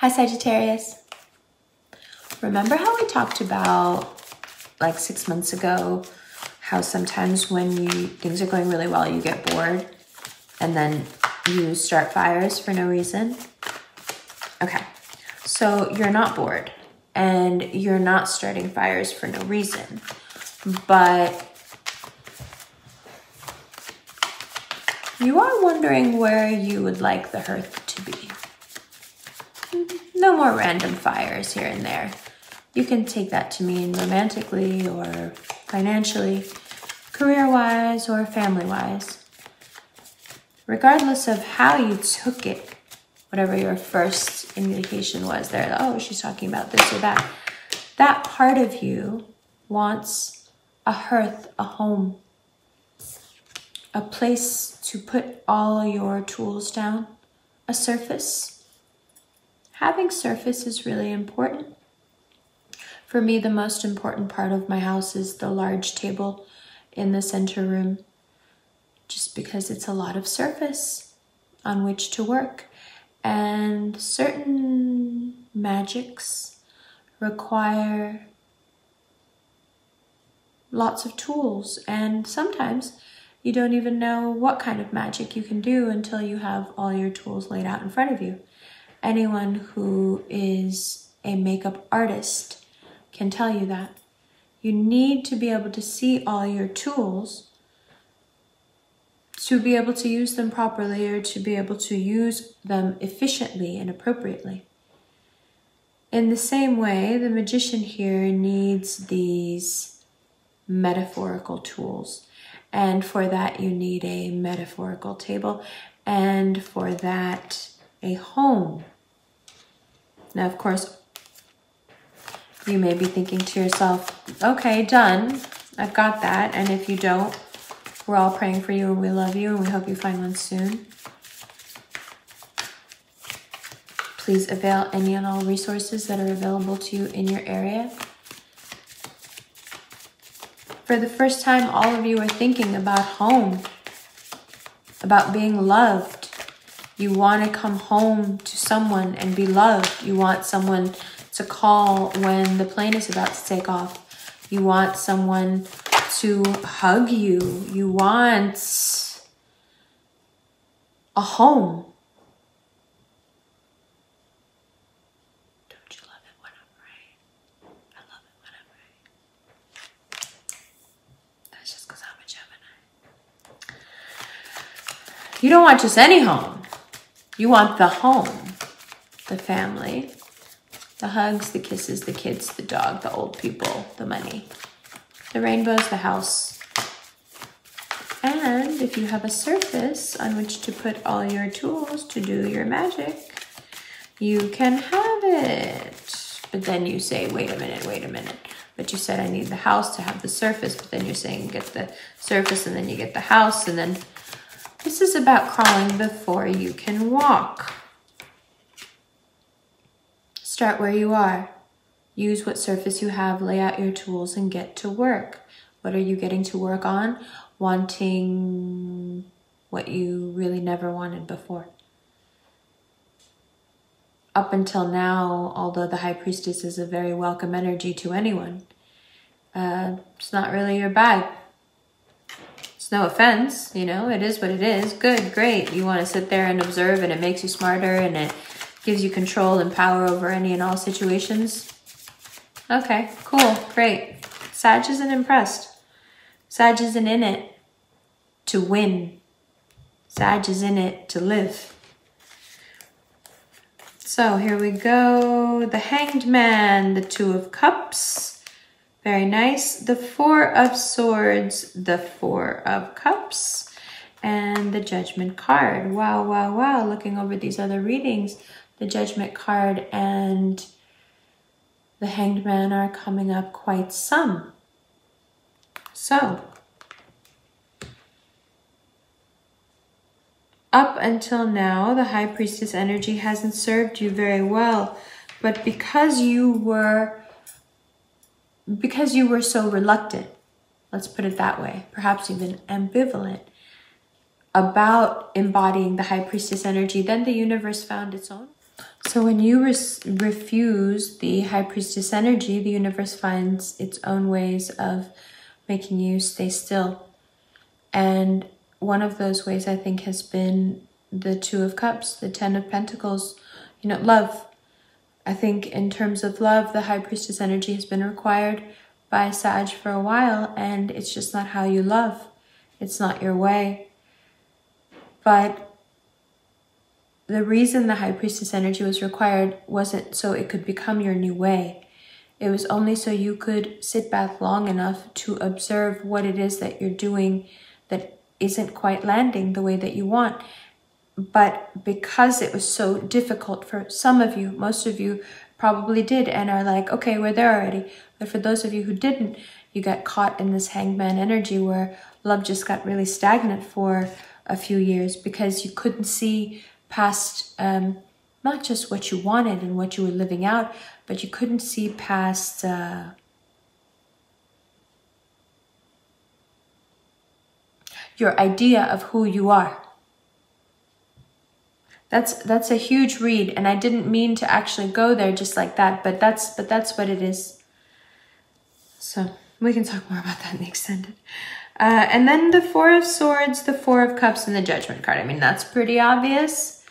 Hi Sagittarius. Remember how we talked about like 6 months ago how sometimes when things are going really well you get bored and then you start fires for no reason? Okay, so you're not bored and you're not starting fires for no reason, but you are wondering where you would like the hearth to be. No more random fires here and there. You can take that to mean romantically or financially, career-wise or family-wise. Regardless of how you took it, whatever your first indication was there, oh, she's talking about this or that, that part of you wants a hearth, a home, a place to put all your tools down, a surface. Having surface is really important. For me, the most important part of my house is the large table in the center room, just because it's a lot of surface on which to work. And certain magics require lots of tools, and sometimes you don't even know what kind of magic you can do until you have all your tools laid out in front of you. Anyone who is a makeup artist can tell you that. You need to be able to see all your tools to be able to use them properly or to be able to use them efficiently and appropriately. In the same way, the magician here needs these metaphorical tools. And for that, you need a metaphorical table. And for that, a home. Now, of course, you may be thinking to yourself, okay, done. I've got that. And if you don't, we're all praying for you and we love you and we hope you find one soon. Please avail any and all resources that are available to you in your area. For the first time, all of you are thinking about home, about being loved. You want to come home to someone and be loved. You want someone to call when the plane is about to take off. You want someone to hug you. You want a home. Don't you love it when I'm right? I love it when I'm right. That's just because I'm a Gemini. You don't want just any home. You want the home, the family, the hugs, the kisses, the kids, the dog, the old people, the money, the rainbows, the house. And if you have a surface on which to put all your tools to do your magic, you can have it. But then you say, wait a minute. But you said I need the house to have the surface, but then you're saying get the surface and then you get the house, and then this is about crawling before you can walk. Start where you are. Use what surface you have, lay out your tools, and get to work. What are you getting to work on? Wanting what you really never wanted before. Up until now, although the High Priestess is a very welcome energy to anyone, it's not really your bag. No offense, you know, it is what it is. Good, great. You want to sit there and observe and it makes you smarter and it gives you control and power over any and all situations. Okay, cool, great. Sag isn't impressed. Sag isn't in it to win. Sag is in it to live. So here we go. The Hanged Man, the Two of Cups. Very nice. The Four of Swords, the Four of Cups, and the Judgment card. Wow, wow, wow. Looking over these other readings, the Judgment card and the Hanged Man are coming up quite some. So, up until now, the High Priestess energy hasn't served you very well, but because you were so reluctant, let's put it that way, perhaps even ambivalent about embodying the High Priestess energy, then the universe found its own So when you refuse the High Priestess energy, the universe finds its own ways of making you stay still. And one of those ways, I think, has been the Two of Cups, the Ten of Pentacles, you know, love. I think in terms of love, the High Priestess energy has been required by Sag for a while, and it's just not how you love. It's not your way. But the reason the High Priestess energy was required wasn't so it could become your new way. It was only so you could sit back long enough to observe what it is that you're doing that isn't quite landing the way that you want. But because it was so difficult for some of you, most of you probably did and are like, okay, we're there already. But for those of you who didn't, you got caught in this hangman energy where love just got really stagnant for a few years because you couldn't see past not just what you wanted and what you were living out, but you couldn't see past your idea of who you are. That's a huge read, and I didn't mean to actually go there just like that, but that's what it is. So we can talk more about that in the extended. And then the Four of Swords, the Four of Cups, and the Judgment card. I mean, that's pretty obvious,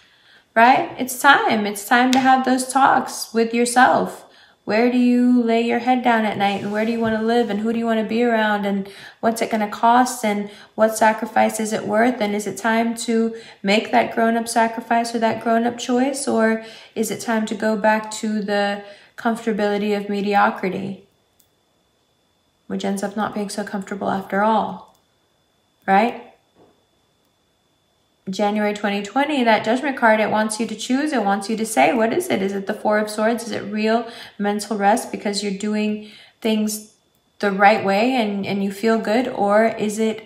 right? It's time. It's time to have those talks with yourself. Where do you lay your head down at night, and where do you want to live, and who do you want to be around, and what's it going to cost, and what sacrifice is it worth, and is it time to make that grown-up sacrifice or that grown-up choice, or is it time to go back to the comfortability of mediocrity, which ends up not being so comfortable after all, right? January 2020, that Judgment card, it wants you to choose. It wants you to say, what is it? Is it the Four of Swords? Is it real mental rest because you're doing things the right way and you feel good? Or is it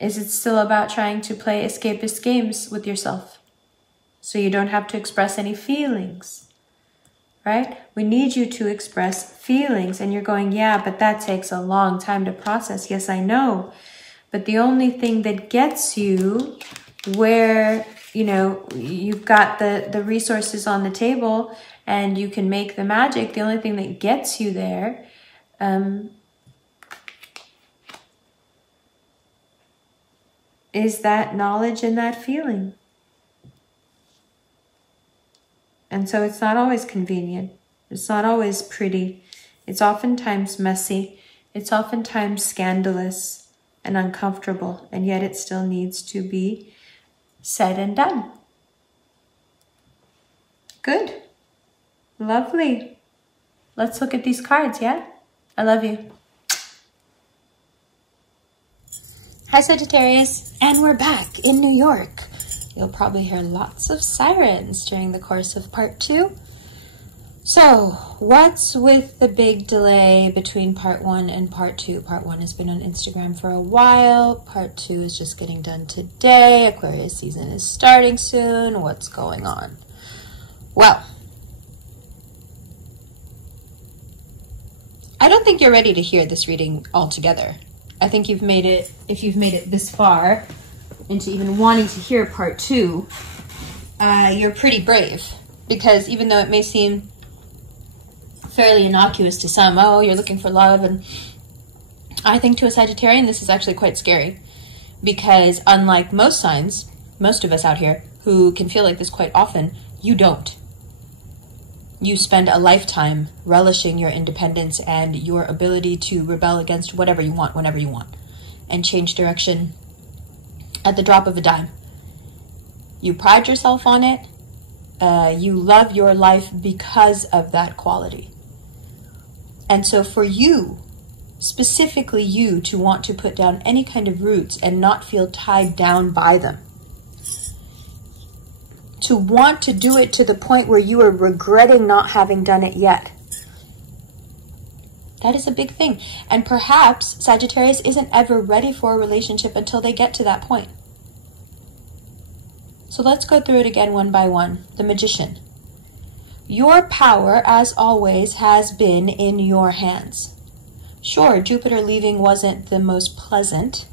still about trying to play escapist games with yourself so you don't have to express any feelings, right? We need you to express feelings, and you're going, yeah, but that takes a long time to process. Yes, I know. But the only thing that gets you where, you know, you've got the resources on the table and you can make the magic, the only thing that gets you there is that knowledge and that feeling. And so it's not always convenient. It's not always pretty. It's oftentimes messy. It's oftentimes scandalous and uncomfortable, and yet it still needs to be said and done. Good. Lovely. Let's look at these cards, yeah? I love you. Hi, Sagittarius, and we're back in New York. You'll probably hear lots of sirens during the course of part 2. So, what's with the big delay between part 1 and part 2? Part 1 has been on Instagram for a while. Part 2 is just getting done today. Aquarius season is starting soon. What's going on? Well, I don't think you're ready to hear this reading altogether. I think you've made it, if you've made it this far into even wanting to hear part 2, you're pretty brave. Because even though it may seem fairly innocuous to some, oh, you're looking for love, and I think to a Sagittarian this is actually quite scary, because unlike most signs, most of us out here who can feel like this quite often, you don't. You spend a lifetime relishing your independence and your ability to rebel against whatever you want, whenever you want, and change direction at the drop of a dime. You pride yourself on it. You love your life because of that quality. And so for you, specifically you, to want to put down any kind of roots and not feel tied down by them, to want to do it to the point where you are regretting not having done it yet, that is a big thing. And perhaps Sagittarius isn't ever ready for a relationship until they get to that point. So let's go through it again one by one. The Magician. Your power, as always, has been in your hands. Sure, Jupiter leaving wasn't the most pleasant.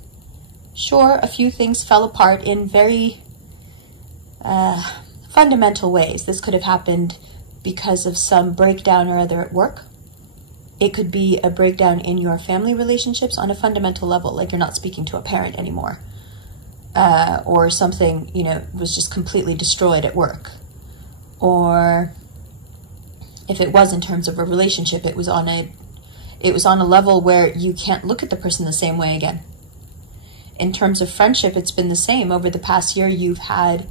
Sure, a few things fell apart in very fundamental ways. This could have happened because of some breakdown or other at work. It could be a breakdown in your family relationships on a fundamental level, like you're not speaking to a parent anymore. Or something, you know, was just completely destroyed at work. Or if it was in terms of a relationship, it was on a level where you can't look at the person the same way again. In terms of friendship, it's been the same. Over the past year, you've had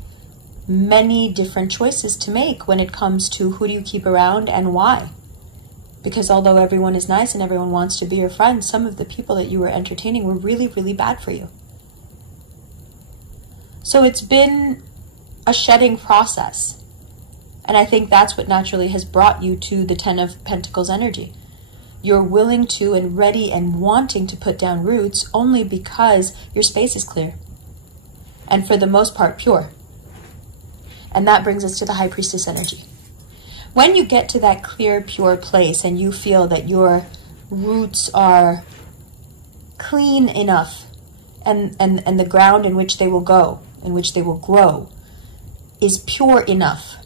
many different choices to make when it comes to who do you keep around and why. Because although everyone is nice and everyone wants to be your friend, some of the people that you were entertaining were really, really bad for you. So it's been a shedding process. And I think that's what naturally has brought you to the Ten of Pentacles energy. You're willing to and ready and wanting to put down roots only because your space is clear. And for the most part, pure. And that brings us to the High Priestess energy. When you get to that clear, pure place and you feel that your roots are clean enough and the ground in which they will go, in which they will grow, is pure enough,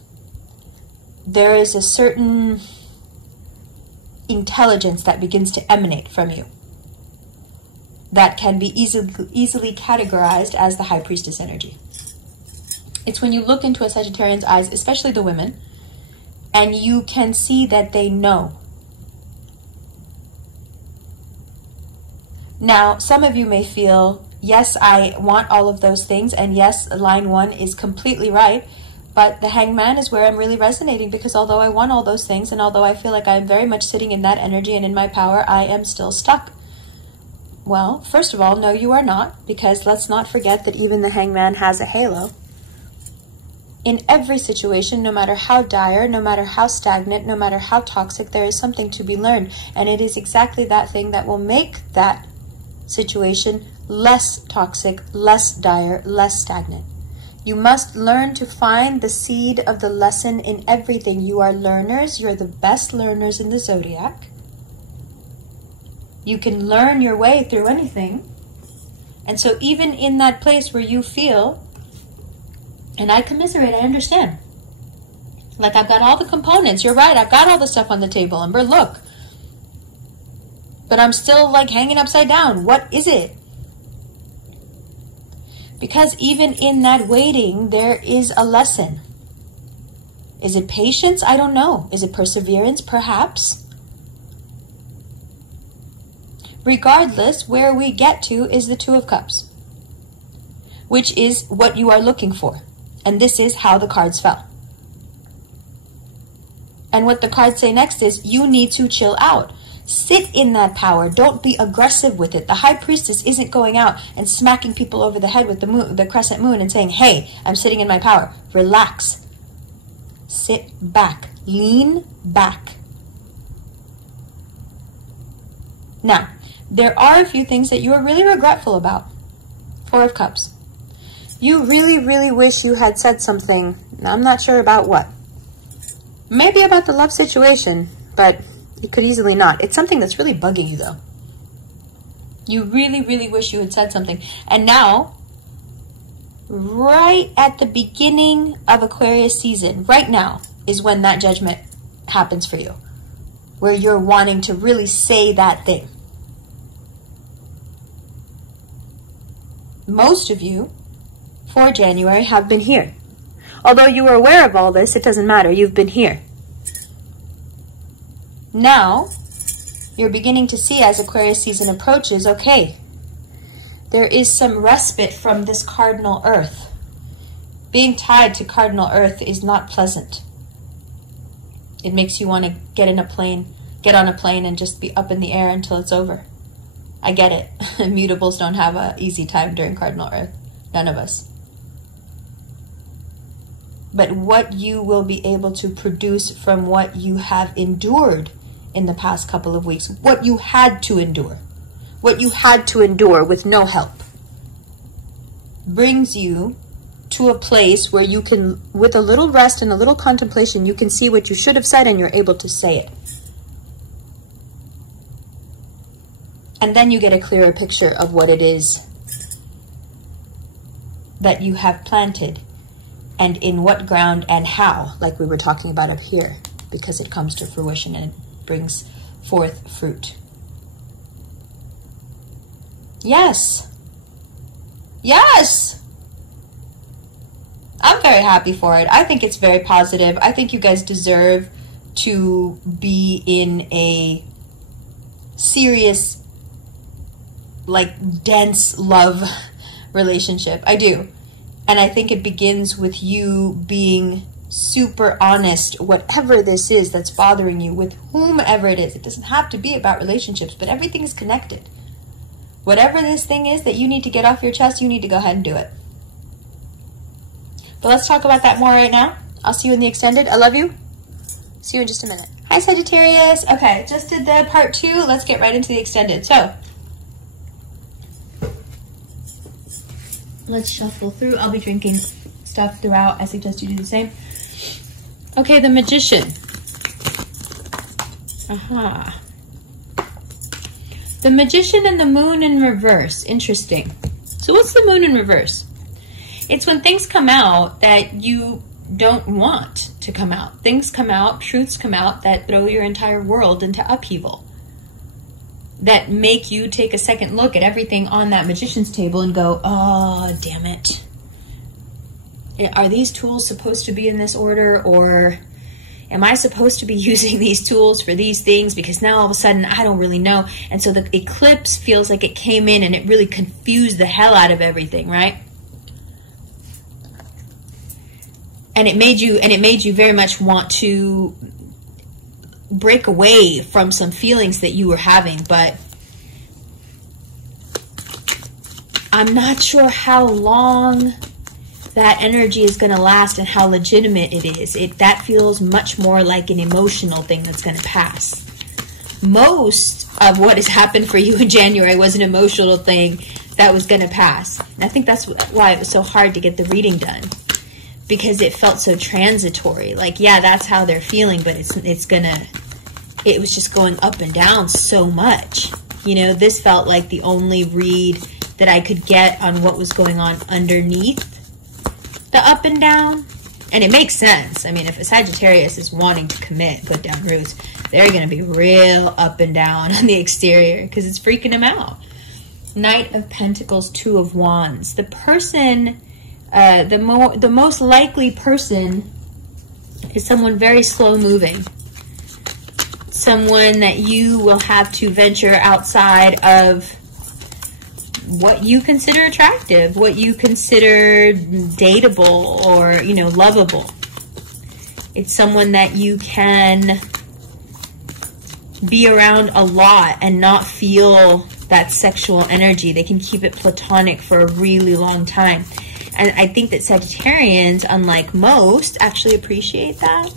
there is a certain intelligence that begins to emanate from you that can be easily categorized as the High Priestess energy. It's when you look into a Sagittarian's eyes, especially the women, and you can see that they know. Now, some of you may feel, yes, I want all of those things, and yes, line 1 is completely right, but the Hangman is where I'm really resonating, because although I want all those things, and although I feel like I'm very much sitting in that energy and in my power, I am still stuck. Well, first of all, no, you are not, because let's not forget that even the Hangman has a halo. In every situation, no matter how dire, no matter how stagnant, no matter how toxic, there is something to be learned. And it is exactly that thing that will make that situation less toxic, less dire, less stagnant. You must learn to find the seed of the lesson in everything. You are learners. You're the best learners in the zodiac. You can learn your way through anything. And so even in that place where you feel, and I commiserate, I understand. Like, I've got all the components. You're right. I've got all the stuff on the table. Amber, look. But I'm still like hanging upside down. What is it? Because even in that waiting, there is a lesson. Is it patience? I don't know. Is it perseverance? Perhaps. Regardless, where we get to is the Two of Cups, which is what you are looking for. And this is how the cards fell. And what the cards say next is, you need to chill out. Sit in that power. Don't be aggressive with it. The High Priestess isn't going out and smacking people over the head with the moon, the crescent moon, and saying, hey, I'm sitting in my power. Relax. Sit back. Lean back. Now, there are a few things that you are really regretful about. Four of Cups. You really, really wish you had said something. I'm not sure about what. Maybe about the love situation, but it could easily not. It's something that's really bugging you, though. You really, really wish you had said something. And now, right at the beginning of Aquarius season, right now, is when that judgment happens for you, where you're wanting to really say that thing. Most of you, for January, have been here. Although you were aware of all this, it doesn't matter. You've been here. Now, you're beginning to see as Aquarius season approaches, okay, there is some respite from this cardinal earth. Being tied to cardinal earth is not pleasant. It makes you want to get on a plane and just be up in the air until it's over. I get it. Mutables don't have an easy time during cardinal earth. None of us. But what you will be able to produce from what you have endured in the past couple of weeks, what you had to endure with no help, brings you to a place where you can, with a little rest and a little contemplation, you can see what you should have said and you're able to say it. And then you get a clearer picture of what it is that you have planted and in what ground and how, like we were talking about up here, because it comes to fruition and it brings forth fruit. Yes. Yes. I'm very happy for it. I think it's very positive. I think you guys deserve to be in a serious, like, dense love relationship. I do. And I think it begins with you being super honest, whatever this is that's bothering you, with whomever it is. It doesn't have to be about relationships, but everything is connected. Whatever this thing is that you need to get off your chest, you need to go ahead and do it. But let's talk about that more right now. I'll see you in the extended. I love you. See you in just a minute. Hi, Sagittarius. Okay, just did the part 2. Let's get right into the extended. So, let's shuffle through. I'll be drinking stuff throughout. I suggest you do the same. Okay, the Magician. Aha. The Magician and the Moon in reverse. Interesting. So what's the Moon in reverse? It's when things come out that you don't want to come out. Things come out, truths come out that throw your entire world into upheaval. That make you take a second look at everything on that Magician's table and go, oh, damn it. Are these tools supposed to be in this order, or am I supposed to be using these tools for these things? Because now all of a sudden I don't really know. And so the eclipse feels like it came in and it really confused the hell out of everything, right? And it made you very much want to break away from some feelings that you were having, but I'm not sure how long that energy is going to last and how legitimate it is. That feels much more like an emotional thing that's going to pass. Most of what has happened for you in January was an emotional thing that was going to pass. And I think that's why it was so hard to get the reading done, because it felt so transitory. Like, yeah, that's how they're feeling, but it was just going up and down so much. You know, this felt like the only read that I could get on what was going on underneath the up and down. And it makes sense. I mean, if a Sagittarius is wanting to commit, put down roots, they're going to be real up and down on the exterior because it's freaking them out. Knight of Pentacles, Two of Wands. The person, the most likely person is someone very slow moving. Someone that you will have to venture outside of what you consider attractive, what you consider dateable or, you know, lovable. It's someone that you can be around a lot and not feel that sexual energy. They can keep it platonic for a really long time. And I think that Sagittarians, unlike most, actually appreciate that.